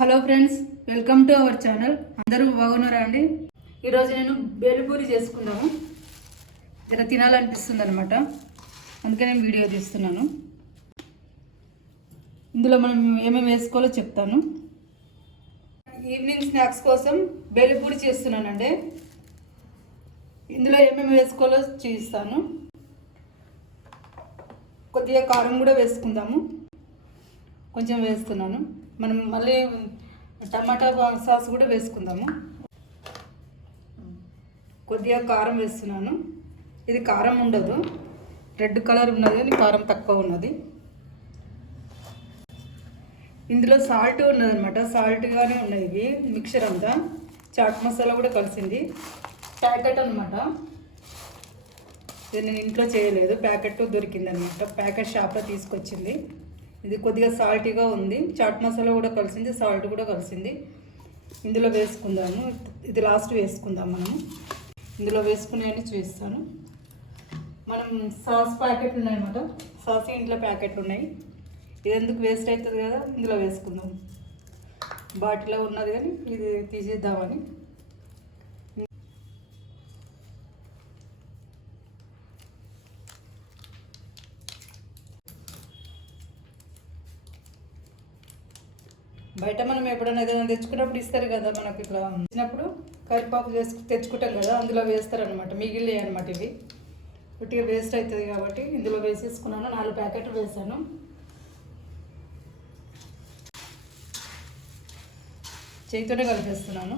Hello friends welcome to our channel. అందరూ బాగున్నారా అండి? ఈరోజు నేను బేలుపూరి చేసుకున్నాము జర తినాలనిపిస్తుంది అనమాట అందుకే నేను వీడియో తీస్తున్నాను. ఇందులో మనం ఏమేమి వేసుకోవాలో చెప్తాను. ఈవినింగ్ స్నాక్స్ కోసం బేలుపూరి చేస్తున్నానండి. ఇందులో ఏమేమి వేసుకోవాలో చూపిస్తాను. కొద్దిగా కారం కూడా వేసుకుందాము. కొంచెం వేస్తున్నాను మనం మళ్ళీ టమాటా సాస్ కూడా వేసుకుందాము. కొద్దిగా కారం వేస్తున్నాను. ఇది కారం ఉండదు. రెడ్ కలర్ ఉన్నది కానీ కారం తక్కువ ఉన్నది. ఇందులో సాల్ట్ ఉన్నదన్నమాట. సాల్ట్గానే ఉన్నాయి ఇవి. మిక్చర్ అంతా. చాట్ మసాలా కూడా కలిసింది. ప్యాకెట్ అనమాట ఇది నేను ఇంట్లో చేయలేదు. ప్యాకెట్ దొరికింది అనమాట ప్యాకెట్ షాప్లో తీసుకొచ్చింది. ఇది కొద్దిగా సాల్టీగా ఉంది. చాట్ మసాలా కూడా కలిసింది సాల్ట్ కూడా కలిసింది. ఇందులో వేసుకుందాము. ఇది లాస్ట్ వేసుకుందాం మనము. ఇందులో వేసుకునేవి చూపిస్తాను. మనం సాస్ ప్యాకెట్లు ఉన్నాయన్నమాట. సాస్ ఇంట్లో ప్యాకెట్లు ఉన్నాయి. ఇది ఎందుకు వేస్ట్ అవుతుంది కదా? ఇందులో వేసుకుందాం. బాటిల్లో ఉన్నది కానీ ఇది తీసేద్దామని. బయట మనం ఎప్పుడైనా ఏదైనా తెచ్చుకున్నప్పుడు ఇస్తారు కదా మనకి ఇట్లా. ఇచ్చినప్పుడు కరివేపాకు చేసుకు తెచ్చుకుంటాం కదా అందులో వేస్తారనమాట మిగిలి అనమాట ఇవి. ఉట్టిగా వేస్ట్ అవుతుంది కాబట్టి ఇందులో వేసేసుకున్నాను. నాలుగు ప్యాకెట్లు వేసాను. చేతితోనే కలిపేస్తున్నాను.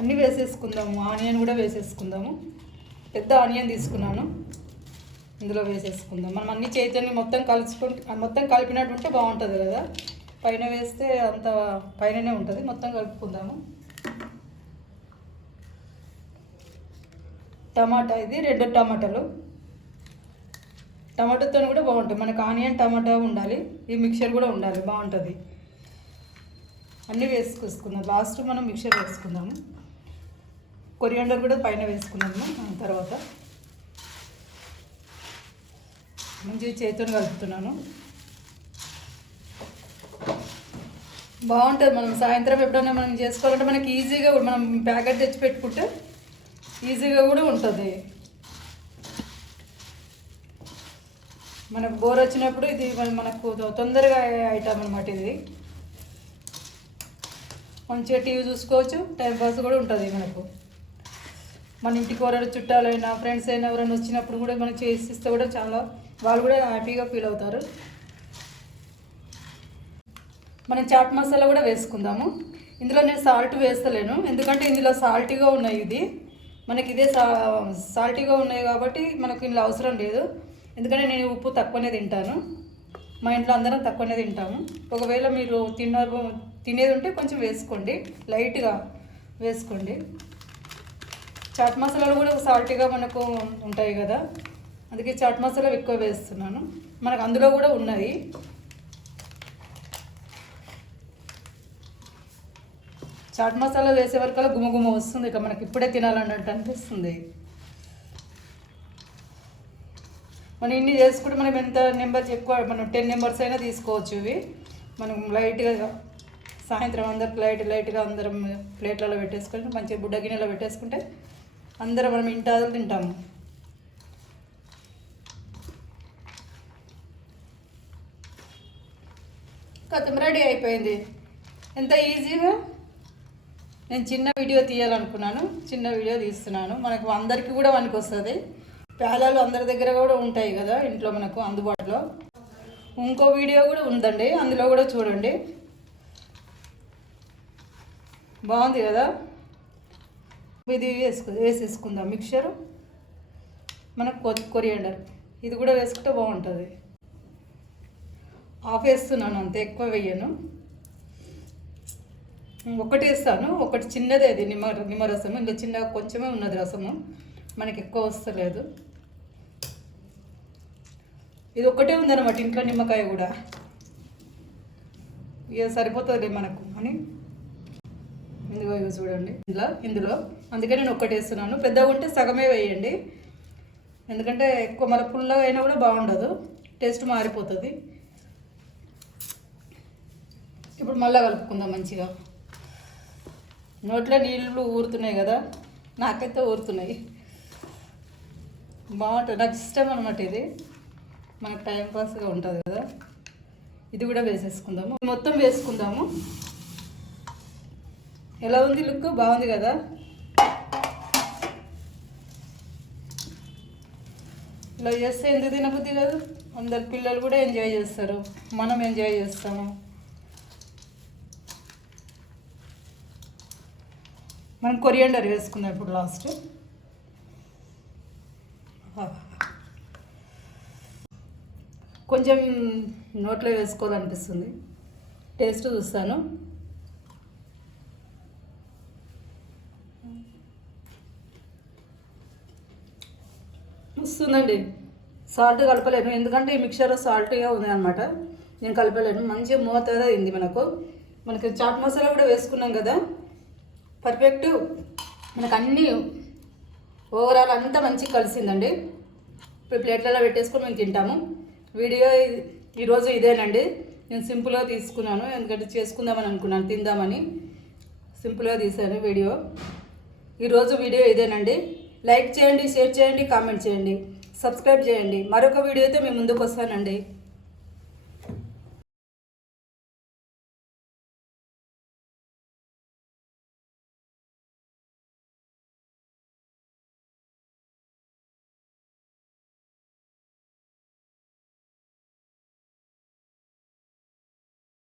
అన్నీ వేసేసుకుందాము. ఆనియన్ కూడా వేసేసుకుందాము. పెద్ద ఆనియన్ తీసుకున్నాను. ఇందులో వేసేసుకుందాం. మనం అన్ని చైతన్యం మొత్తం కలుసుకుంటే మొత్తం కలిపినట్టు ఉంటే బాగుంటుంది కదా? పైన వేస్తే అంత పైననే ఉంటుంది. మొత్తం కలుపుకుందాము. టమాటా ఇది రెండు టమాటాలు. టమాటాతో కూడా బాగుంటుంది. మనకు ఆనియన్ టమాటా ఉండాలి. ఈ మిక్చర్ కూడా ఉండాలి. బాగుంటుంది. అన్నీ వేసుకొసుకుందాం. లాస్ట్ మనం మిక్చర్ వేసుకుందాము. కొరియాండర్ కూడా పైన వేసుకున్నాము తర్వాత మంచిగా చేతితో కలుపుతున్నాను. బాగుంటుంది మనం సాయంత్రం ఎప్పుడైనా మనం చేసుకోవాలంటే మనకి ఈజీగా మనం ప్యాకెట్ తెచ్చి పెట్టుకుంటే ఈజీగా కూడా ఉంటుంది. మనకు బోర్ వచ్చినప్పుడు ఇది మన- మనకు తొందరగా ఐటమ్ అనమాట ఇది. మంచిగా టీవీ చూసుకోవచ్చు టైం పాస్ కూడా ఉంటుంది మనకు. మన ఇంటికి ఎవరైనా చుట్టాలైనా ఫ్రెండ్స్ అయినా ఎవరైనా వచ్చినప్పుడు కూడా మనం చేసి ఇస్తే కూడా చాలా వాళ్ళు కూడా హ్యాపీగా ఫీల్ అవుతారు. మనం చాట్ మసాలా కూడా వేసుకుందాము. ఇందులో నేను సాల్ట్ వేస్తలేను. ఎందుకంటే ఇందులో సాల్టీగా ఉన్నాయి ఇది. మనకి ఇదే సా సాల్టీగా ఉన్నాయి కాబట్టి మనకు ఇందులో అవసరం లేదు. ఎందుకంటే నేను ఉప్పు తక్కువనే తింటాను. మా ఇంట్లో అందరం తక్కువనే తింటాము. ఒకవేళ మీరు తిన్న తినేది ఉంటే కొంచెం వేసుకోండి. లైట్గా వేసుకోండి. చాట్ మసాలాలు కూడా సాల్టీగా మనకు ఉంటాయి కదా. అందుకే చాట్ మసాలా ఎక్కువ వేస్తున్నాను. మనకు అందులో కూడా ఉన్నాయి చాట్ మసాలా వేసే వరకల్లా గుమగుమ వస్తుంది. ఇక మనకి ఇప్పుడే తినాలన్నట్టు అనిపిస్తుంది. మనం ఇన్ని చేసుకుంటే మనం ఎంత నెంబర్స్ ఎక్కువ మనం టెన్ నెంబర్స్ అయినా తీసుకోవచ్చు ఇవి. మనం లైట్గా సాయంత్రం అందరు లైట్ లైట్గా అందరం ప్లేట్లలో పెట్టేసుకొని మంచిగా బుడ్డ గిన్నెలో పెట్టేసుకుంటే అందరం మనం ఇంటాదులు తింటాము. కథం రెడీ అయిపోయింది. ఎంత ఈజీగా? నేను చిన్న వీడియో తీయాలనుకున్నాను. చిన్న వీడియో తీస్తున్నాను. మనకు అందరికీ కూడా మనకు వస్తుంది పేలాలు అందరి దగ్గర కూడా ఉంటాయి కదా ఇంట్లో మనకు అందుబాటులో. ఇంకో వీడియో కూడా ఉందండి. అందులో కూడా చూడండి. బాగుంది కదా? ఇది వేసుకు వేసేసుకుందాం. మిక్చరు. మనకు కొ- కొరియండర్. ఇది కూడా వేసుకుంటే బాగుంటుంది. ఆఫ్ వేస్తున్నాను అంతే ఎక్కువ వేయను ఒకటి వేస్తాను ఒకటి చిన్నదే అది నిమ్మ నిమ్మరసము. ఇంకా చిన్న కొంచెమే ఉన్నది రసము. మనకి ఎక్కువ వస్తలేదు. ఇది ఒకటే ఉందన్నమాట ఇంట్లో నిమ్మకాయ కూడా. ఇక సరిపోతుంది మనకు అని. ఇందులో ఇవి చూడండి. ఇందులో ఇందులో. అందుకే నేను ఒక్కటి వేస్తున్నాను. పెద్దగా ఉంటే సగమే వేయండి. ఎందుకంటే ఎక్కువ మన పుల్లగా అయినా కూడా బాగుండదు. టేస్ట్ మారిపోతుంది. ఇప్పుడు మళ్ళీ కలుపుకుందాం మంచిగా. నోట్లో నీళ్ళు ఊరుతున్నాయి కదా నాకైతే ఊరుతున్నాయి. బాగుంటుంది నాకు ఇష్టం అనమాట ఇది. మనకు టైంపాస్గా ఉంటుంది కదా. ఇది కూడా వేసేసుకుందాము. మొత్తం వేసుకుందాము. ఎలా ఉంది లుక్? బాగుంది కదా? ఇలా చేస్తే ఎందుకు తినబుద్ధి కాదు? అందరు పిల్లలు కూడా ఎంజాయ్ చేస్తారు. మనం ఎంజాయ్ చేస్తాము. మనం కొరియాండర్ వేసుకుందాం ఇప్పుడు లాస్ట్. కొంచెం నోట్లో వేసుకోవాలనిపిస్తుంది. టేస్ట్ చూస్తాను. వస్తుందండి. సాల్ట్ కలపలేను. ఎందుకంటే ఈ మిక్చర్ సాల్ట్గా ఉంది అనమాట నేను కలపలేను. మంచిగా మూత అయింది మనకు. మనకి చాట్ మసాలా కూడా వేసుకున్నాం కదా. పర్ఫెక్ట్. మనకు అన్నీ ఓవరాల్ అంతా మంచిగా కలిసిందండి. ఇప్పుడు ప్లేట్లలో పెట్టేసుకొని మేము తింటాము. వీడియో ఈరోజు ఇదేనండి. నేను సింపుల్గా తీసుకున్నాను. ఎందుకంటే చేసుకుందామని అనుకున్నాను తిందామని. సింపుల్గా తీశాను వీడియో. ఈరోజు వీడియో ఇదేనండి. లైక్ చేయండి షేర్ చేయండి కామెంట్ చేయండి. సబ్స్క్రైబ్ చేయండి. మరొక వీడియోతో మేము ముందుకు వస్తానండి.